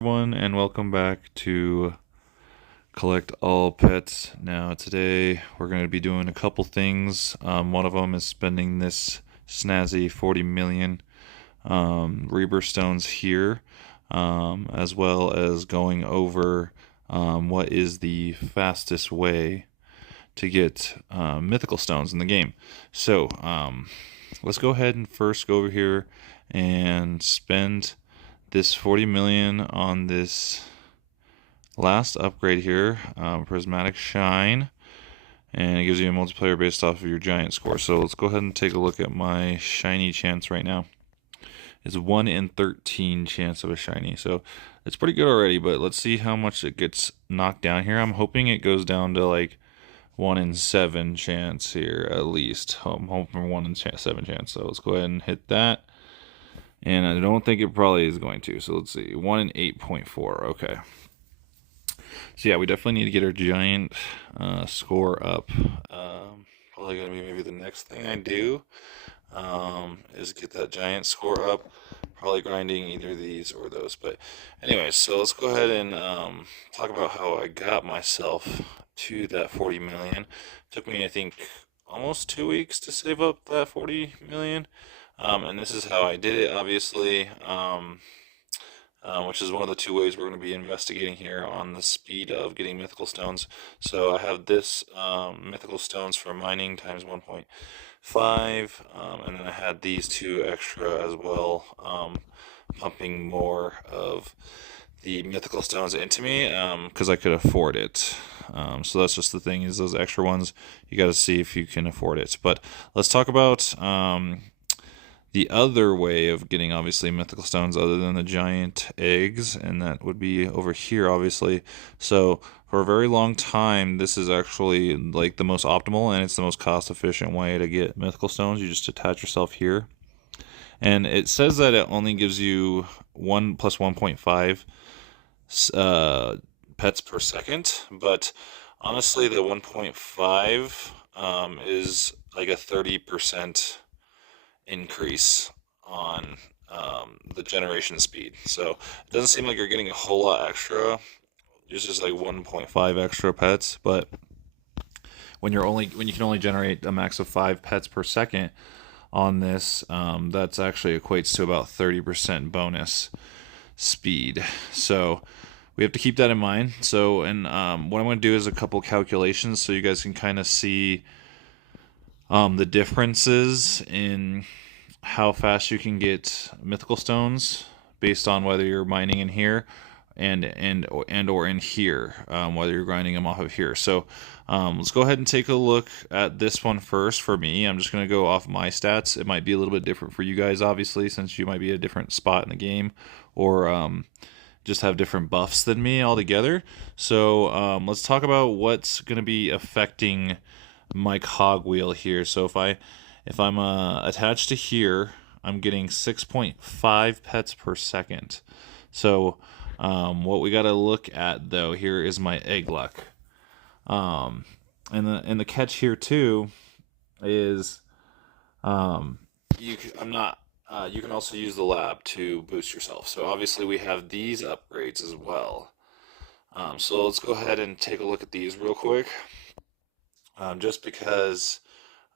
Everyone, and welcome back to Collect All Pets. Now, today we're going to be doing a couple things. One of them is spending this snazzy 40 million rebirth stones here, as well as going over what is the fastest way to get mythical stones in the game. So, let's go ahead and first go over here and spend this 40 million on this last upgrade here, prismatic shine, and it gives you a multiplayer based off of your giant score. So let's go ahead and take a look at my shiny chance right now. It's 1 in 13 chance of a shiny, so it's pretty good already, but let's see how much it gets knocked down here. I'm hoping it goes down to like 1 in 7 chance here at least. I'm hoping for 1 in 7 chance, so let's go ahead and hit that. And I don't think it probably is going to. So let's see. 1 in 8.4. Okay. So yeah, we definitely need to get our giant score up. Probably going to be maybe the next thing I do is get that giant score up. Probably grinding either these or those. But anyway, so let's go ahead and talk about how I got myself to that 40 million. Took me, I think, almost 2 weeks to save up that 40 million. And this is how I did it, obviously, which is one of the two ways we're going to be investigating here on the speed of getting mythical stones. So I have this mythical stones for mining times 1.5, and then I had these two extra as well, pumping more of the mythical stones into me because I could afford it. So that's just the thing, is those extra ones, you got to see if you can afford it. But let's talk about the other way of getting, obviously, mythical stones other than the giant eggs, and that would be over here, obviously. So for a very long time, this is actually like the most optimal, and it's the most cost efficient way to get mythical stones. You just attach yourself here, and it says that it only gives you 1 plus 1.5 pets per second, but honestly the 1.5 is like a 30% increase on the generation speed. So it doesn't seem like you're getting a whole lot extra. It's just like 1.5 extra pets, but when you can only generate a max of 5 pets per second on this, that's actually equates to about 30% bonus speed. So we have to keep that in mind. So, and what I'm going to do is a couple calculations so you guys can kind of see the differences in how fast you can get mythical stones based on whether you're mining in here and or in here, whether you're grinding them off of here. So let's go ahead and take a look at this one first. For me, I'm just going to go off my stats. It might be a little bit different for you guys, obviously, since you might be at a different spot in the game, or just have different buffs than me altogether. So let's talk about what's going to be affecting my cogwheel here. So if I'm attached to here, I'm getting 6.5 pets per second. So what we got to look at though here is my egg luck. And the catch here too is I'm not. You can also use the lab to boost yourself. So obviously we have these upgrades as well. So let's go ahead and take a look at these real quick. Just because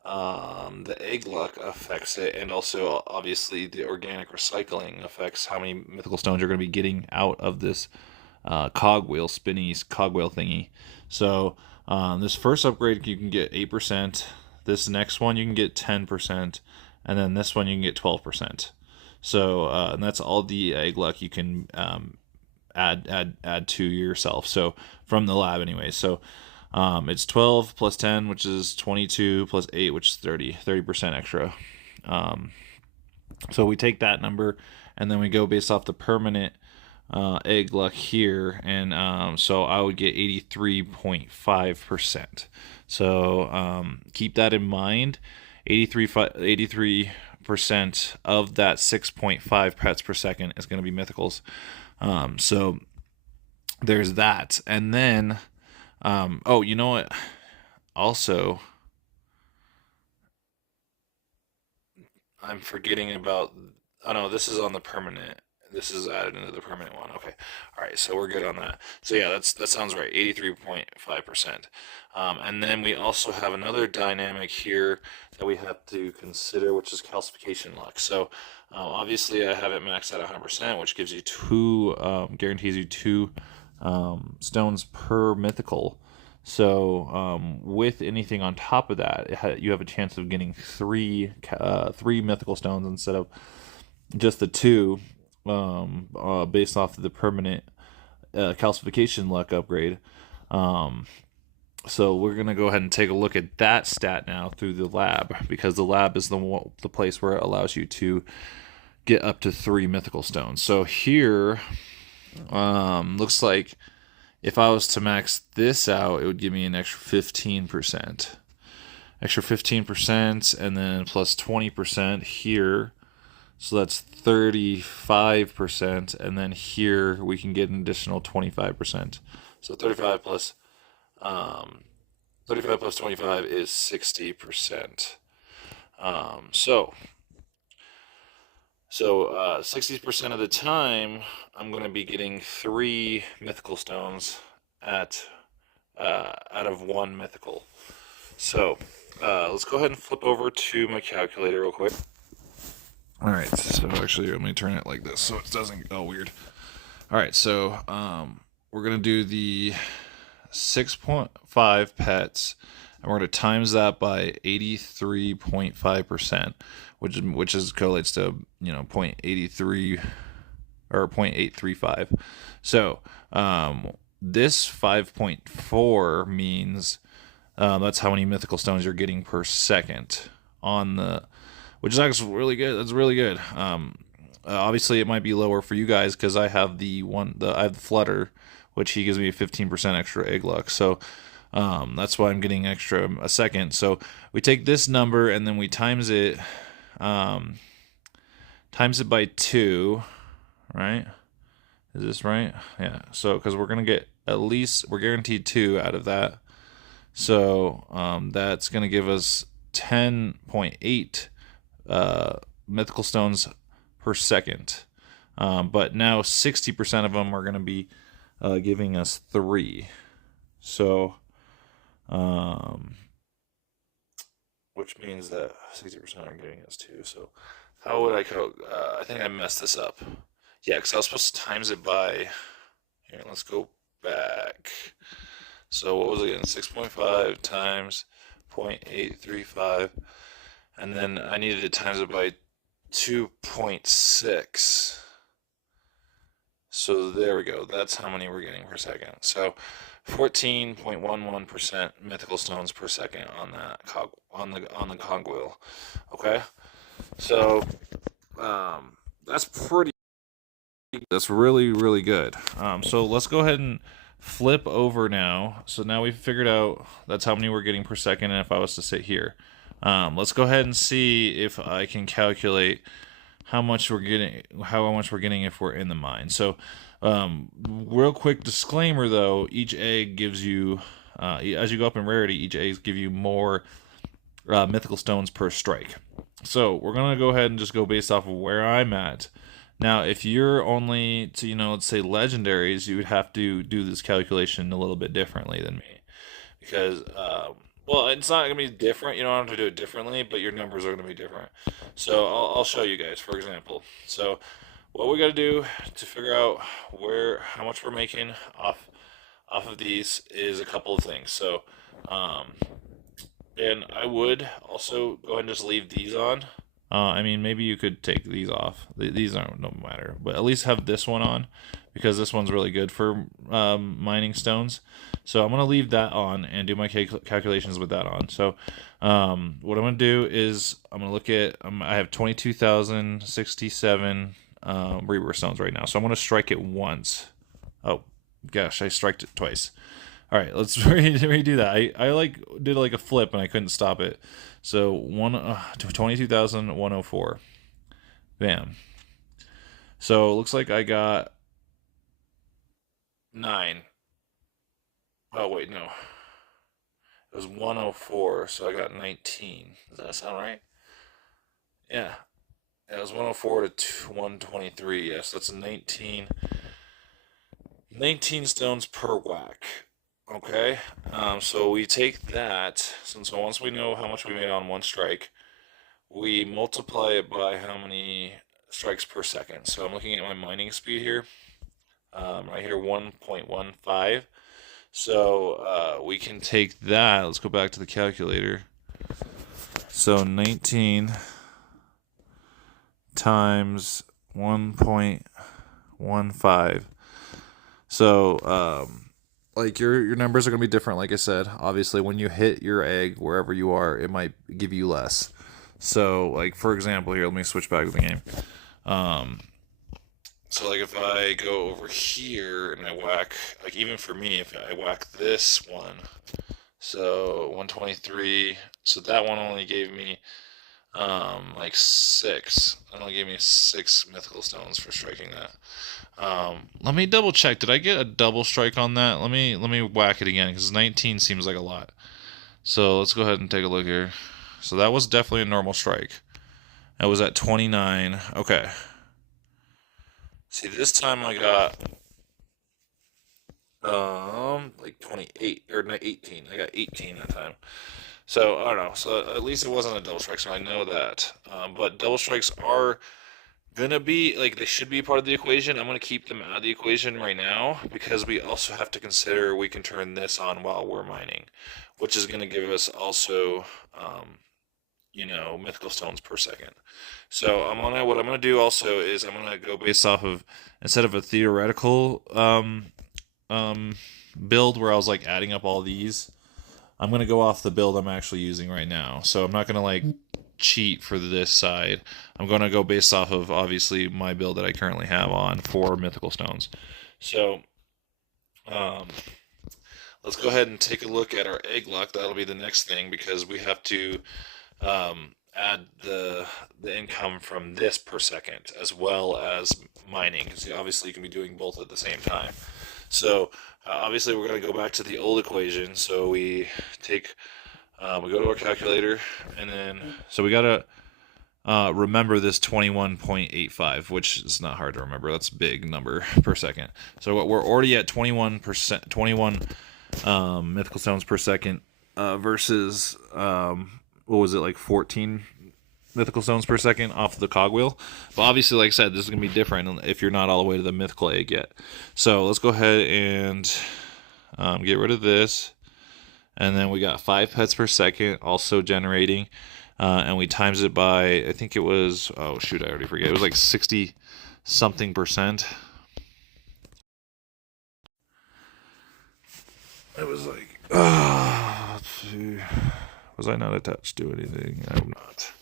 the egg luck affects it, and also obviously the organic recycling affects how many mythical stones you're going to be getting out of this cogwheel, spinny cogwheel thingy. So this first upgrade you can get 8%. This next one you can get 10%, and then this one you can get 12%. So and that's all the egg luck you can add to yourself. So from the lab, anyway. So it's 12 plus 10, which is 22, plus 8, which is 30% extra. So we take that number, and then we go based off the permanent egg luck here, and so I would get 83.5%. So keep that in mind. 83% of that 6.5 pets per second is going to be mythicals. So there's that. And then oh, you know what? Also, I'm forgetting about. Oh no, this is on the permanent. This is added into the permanent one. Okay. right, so we're good on that. So yeah, that sounds right, 83.5%. And then we also have another dynamic here that we have to consider, which is calcification luck. So obviously I have it maxed at 100%, which gives you guarantees you two stones per mythical. So with anything on top of that, you have a chance of getting three mythical stones instead of just the two, based off of the permanent calcification luck upgrade. So we're gonna go ahead and take a look at that stat now through the lab, because the lab is the place where it allows you to get up to three mythical stones. So here, looks like if I was to max this out, it would give me an extra 15%. Extra 15%, and then plus 20% here. So that's 35%. And then here we can get an additional 25%. So 35 plus 25 is 60%. So 60% of the time, I'm going to be getting three mythical stones out of one mythical. So let's go ahead and flip over to my calculator real quick. All right, so actually, let me turn it like this so it doesn't go weird. All right, so we're going to do the 6.5 pets, and we're going to times that by 83.5%, which correlates to 0.83 or 0.835. So this 5.4 means that's how many mythical stones you're getting per second on the, which is actually really good. That's really good. Obviously, it might be lower for you guys because I have the flutter, which he gives me a 15% extra egg luck. So that's why I'm getting extra a second. So we take this number and then we times it by 2, right? Is this right? Yeah. So because we're gonna get we're guaranteed 2 out of that. So that's gonna give us 10.8 mythical stones per second. But now 60% of them are going to be giving us 3. So, which means that 60% are giving us 2. So, how would I code? I think I messed this up. Yeah, because I was supposed to times it by. Here, let's go back. So, what was it again? 6.5 times 0.835. And then I needed to times it by 2.6. So there we go. That's how many we're getting per second. So 14.11% mythical stones per second on that on the cogwheel. Okay. So that's really really good. So let's go ahead and flip over now. So now we've figured out that's how many we're getting per second, and if I was to sit here, let's go ahead and see if I can calculate how much we're getting if we're in the mine. So real quick disclaimer though, each egg gives you as you go up in rarity, each egg give you more mythical stones per strike. So we're gonna go ahead and just go based off of where I'm at. Now, if you're only to, let's say legendaries, you would have to do this calculation a little bit differently than me. Because, well, it's not going to be different. You don't have to do it differently, but your numbers are going to be different. So I'll show you guys, for example. So what we got to do to figure out how much we're making off of these is a couple of things. So, and I would also go ahead and just leave these on. I mean, maybe you could take these off. These don't matter, but at least have this one on, because this one's really good for mining stones. So I'm gonna leave that on and do my calculations with that on. So what I'm gonna do is I'm gonna look at I have 22,067 rebirth stones right now. So I'm gonna strike it once. Oh gosh, I striked it twice. All right, let's redo that. I did like a flip and I couldn't stop it. So 22,104. Bam. So it looks like I got 9. Oh wait, no. It was 104, so I got 19. Does that sound right? Yeah. It was 104 to 123. Yes, that's 19 19 stones per whack. Okay, so we take that, since once we know how much we made on one strike, we multiply it by how many strikes per second. So I'm looking at my mining speed here, right here, 1.15. So we can take that. Let's go back to the calculator. So 19 times 1.15. So like your numbers are going to be different. Like I said, obviously when you hit your egg wherever you are, it might give you less. So like for example here, let me switch back to the game. So like if I go over here and I whack, like even for me, if I whack this one, so 123, so that one only gave me like six. It only gave me 6 mythical stones for striking that. Let me double check. Did I get a double strike on that? Let me whack it again because 19 seems like a lot. So let's go ahead and take a look here. So that was definitely a normal strike. That was at 29. Okay. See, this time I got like 28 or 18. I got 18 that time. So I don't know. So at least it wasn't a double strike, so I know that. But double strikes are gonna be like they should be part of the equation. I'm gonna keep them out of the equation right now because we also have to consider we can turn this on while we're mining, which is gonna give us also mythical stones per second. So what I'm gonna do also is I'm gonna go based off of instead of a theoretical um build where I was like adding up all these, I'm gonna go off the build I'm actually using right now. So I'm not gonna like cheat for this side. I'm gonna go based off of obviously my build that I currently have on for mythical stones. So um let's go ahead and take a look at our egg luck. That'll be the next thing because we have to add the income from this per second as well as mining because obviously you can be doing both at the same time. So obviously we're going to go back to the old equation. So we take we go to our calculator and then so we got to remember this 21.85, which is not hard to remember. That's a big number per second. So we're already at 21%, 21 mythical stones per second versus what was it, like 14 mythical stones per second off the cogwheel. But obviously, like I said, this is going to be different if you're not all the way to the mythical egg yet. So let's go ahead and get rid of this. And then we got 5 pets per second also generating. And we times it by, I think it was, oh shoot, I already forget. It was like 60 something percent. It was like, let's see. Was I not attached to anything? I'm not.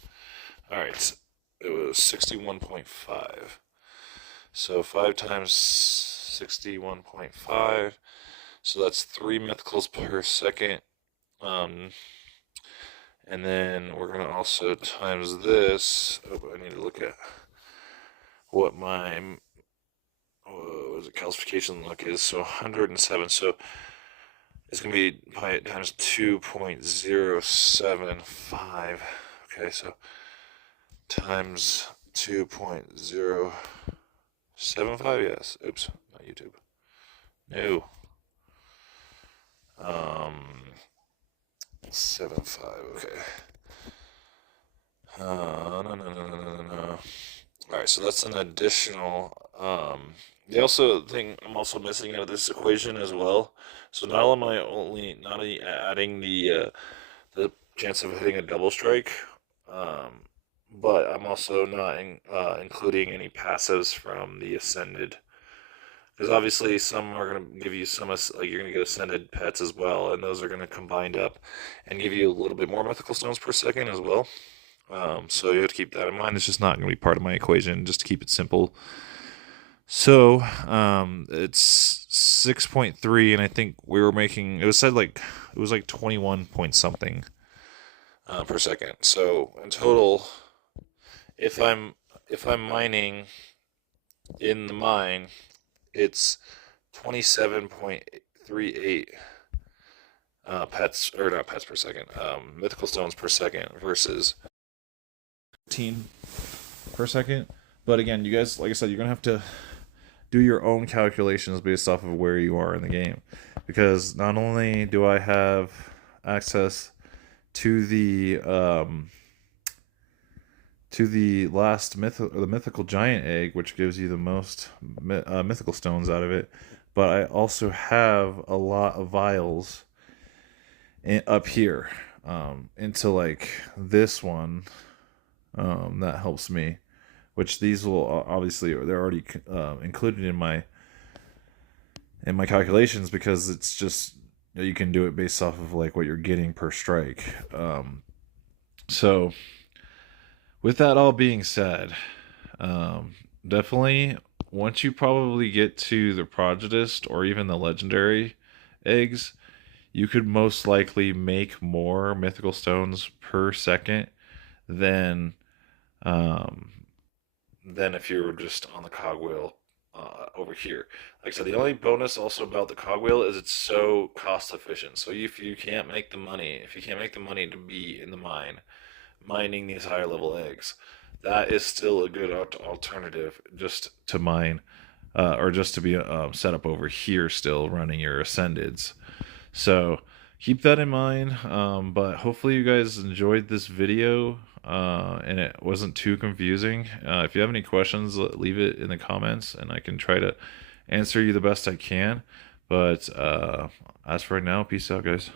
Alright, it was 61.5. So 5 times 61.5. So that's 3 mythicals per second. And then we're going to also times this. Oh, I need to look at what my calcification luck is. So 107. So it's going to be times 2.075. Okay, so times 2.075. Yes. Oops, not YouTube. No. 75. Okay. No. All right, so that's an additional. The also thing I'm also missing out of this equation as well. So not only not only adding the chance of hitting a double strike, but I'm also not including any passives from the ascended. Because obviously some are going to give you some, like you're going to get ascended pets as well, and those are going to combine up and give you a little bit more mythical stones per second as well. So you have to keep that in mind. It's just not going to be part of my equation, just to keep it simple. So it's 6.3, and I think we were making, it was said like, it was like 21 point something per second. So in total, if I'm mining in the mine, it's 27.38 pets, or not pets per second, mythical stones per second versus 15 per second. But again, you guys, like I said, you're gonna have to do your own calculations based off of where you are in the game, because not only do I have access to the last the mythical giant egg, which gives you the most mythical stones out of it, but I also have a lot of vials up here into like this one that helps me, which these will obviously they're already included in my calculations, because it's just you can do it based off of like what you're getting per strike. So with that all being said, definitely once you probably get to the Prodigalist or even the legendary eggs, you could most likely make more mythical stones per second than um, than if you were just on the cogwheel over here. Like I said, the only bonus also about the cogwheel is it's so cost efficient. So if you can't make the money, to be in the mine, mining these higher level eggs, that is still a good alternative just to mine, or just to be set up over here still running your ascendeds. So keep that in mind. But hopefully you guys enjoyed this video, and it wasn't too confusing. If you have any questions, leave it in the comments, and I can try to answer you the best I can. But as for right now, peace out, guys.